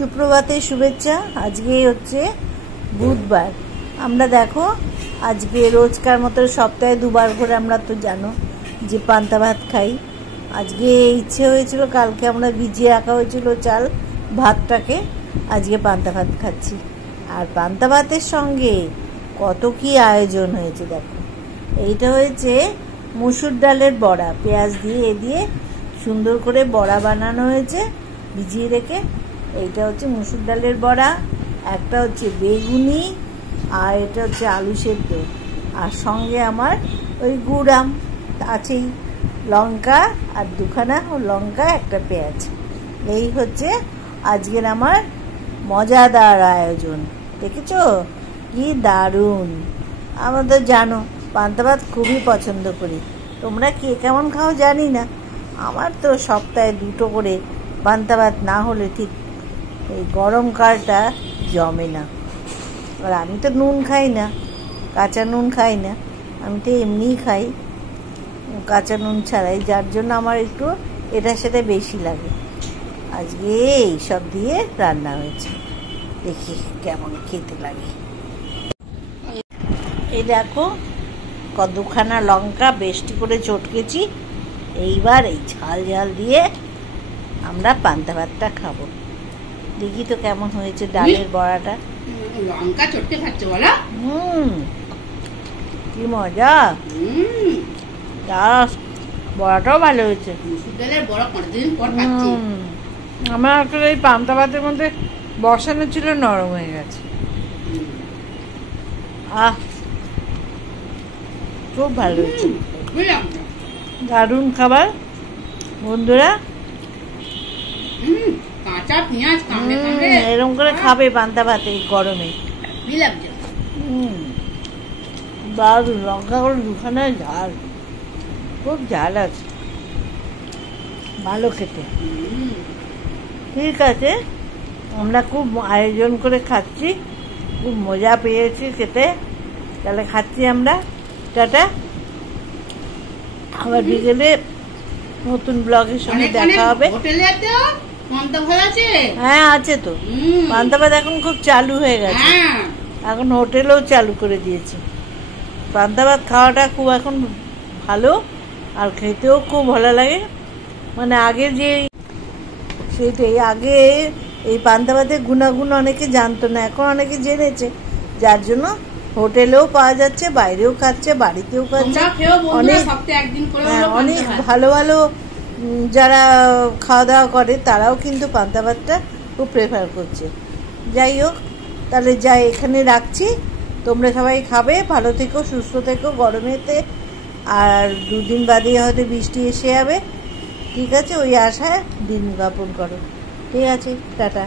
সুপ্রভাতে শুভেচ্ছা। আজকে হচ্ছে বুধবার। আমরা দেখো আজকে রোজকার মতো সপ্তাহে দুবার করে আমরা তো জানো যে পান্তা ভাত খাই। আজকে ইচ্ছে হয়েছিল, কালকে আমরা ভিজিয়ে রাখা হয়েছিল চাল ভাতটাকে, আজকে পান্তা ভাত খাচ্ছি। আর পান্তা ভাতের সঙ্গে কত কি আয়োজন হয়েছে দেখো। এইটা হয়েছে মসুর ডালের বড়া, পেঁয়াজ দিয়ে সুন্দর করে বড়া বানানো হয়েছে ভিজিয়ে রেখে। এইটা হচ্ছে মসুর ডালের বড়া, একটা হচ্ছে বেগুনি, আর এটা হচ্ছে আলু সেদ্ধ, আর সঙ্গে আমার ওই গুড়াম আছেই, লঙ্কা আর দুখানা লঙ্কা, একটা পেঁয়াজ। এই হচ্ছে আজকের আমার মজাদার আয়োজন। দেখেছো কি দারুণ। আমাদের জানো পান্তা ভাত খুবই পছন্দ করি, তোমরা কে কেমন খাও জানি না। আমার তো সপ্তাহে দুটো করে পান্তা ভাত না হলে ঠিক এই গরমকালটা জমে না। আর আমি তো নুন খাই না, কাঁচা নুন খাই না, আমি তো এমনিই খাই কাঁচা নুন ছাড়াই, যার জন্য আমার একটু এটার সাথে বেশি লাগে। আজকে এই সব দিয়ে রান্না হয়েছে, দেখি কেমন খেতে লাগে। এই দেখো কতখানা লঙ্কা বেশি করে চটকেছি। এইবার এই ঝাল দিয়ে আমরা পান্তা ভাতটা খাবো। দেখি তো কেমন হয়েছে ডালের বড়াটা। লঙ্কা চটকে খাচ্ছে বলো? কি মজা। বড়াটাও ভালো হয়েছে। ডালের বড়া কতদিন পর খাচ্ছি। আমার আসলে এই পান্তা ভাতের মধ্যে বসানো ছিল, নরম হয়ে গেছে। খুব ভালো হয়েছে, দারুণ খাবার বন্ধুরা। কাঁচা পেঁয়াজ এরকম করে খাবে পান্তা ভাত এই গরমে, দারুণ। লঙ্কা করে দুখানা ঝাল, খুব ঝাল আছে, ভালো খেতে। ঠিক আছে, আমরা খুব আয়োজন করে খাচ্ছি, খুব মজা পেয়েছি খেতে। তাহলে খাচ্ছি আমরা, টাটা। আবার বিকেলে নতুন ব্লগের সঙ্গে দেখা হবে। হ্যাঁ আছে তো, পান্তা ভাত এখন খুব চালু হয়ে গেছে, এখন হোটেলেও চালু করে দিয়েছে। পান্তা ভাত খাওয়াটা খুব এখন ভালো, আর খেতেও খুব ভালো লাগে। মানে আগে যে সেইটাই, আগে এই পান্তা ভাতের গুণাগুণ অনেকে জানতো না, এখন অনেকে জেনেছে, যার জন্য হোটেলেও পাওয়া যাচ্ছে, বাইরেও খাচ্ছে, বাড়িতেও খাচ্ছে। অনেক ভালো ভালো যারা খাওয়া দাওয়া করে তারাও কিন্তু পান্তা ভাতটা খুব প্রেফার করছে। যাই হোক, তাহলে যাই এখানে রাখছি। তোমরা সবাই খাবে, ভালো থেকো, সুস্থ থেকো গরমেতে। আর দুদিন বাদে হয়তো বৃষ্টি এসে যাবে, ঠিক আছে? ওই আশায় দিন যাপন করো, ঠিক আছে? টাটা।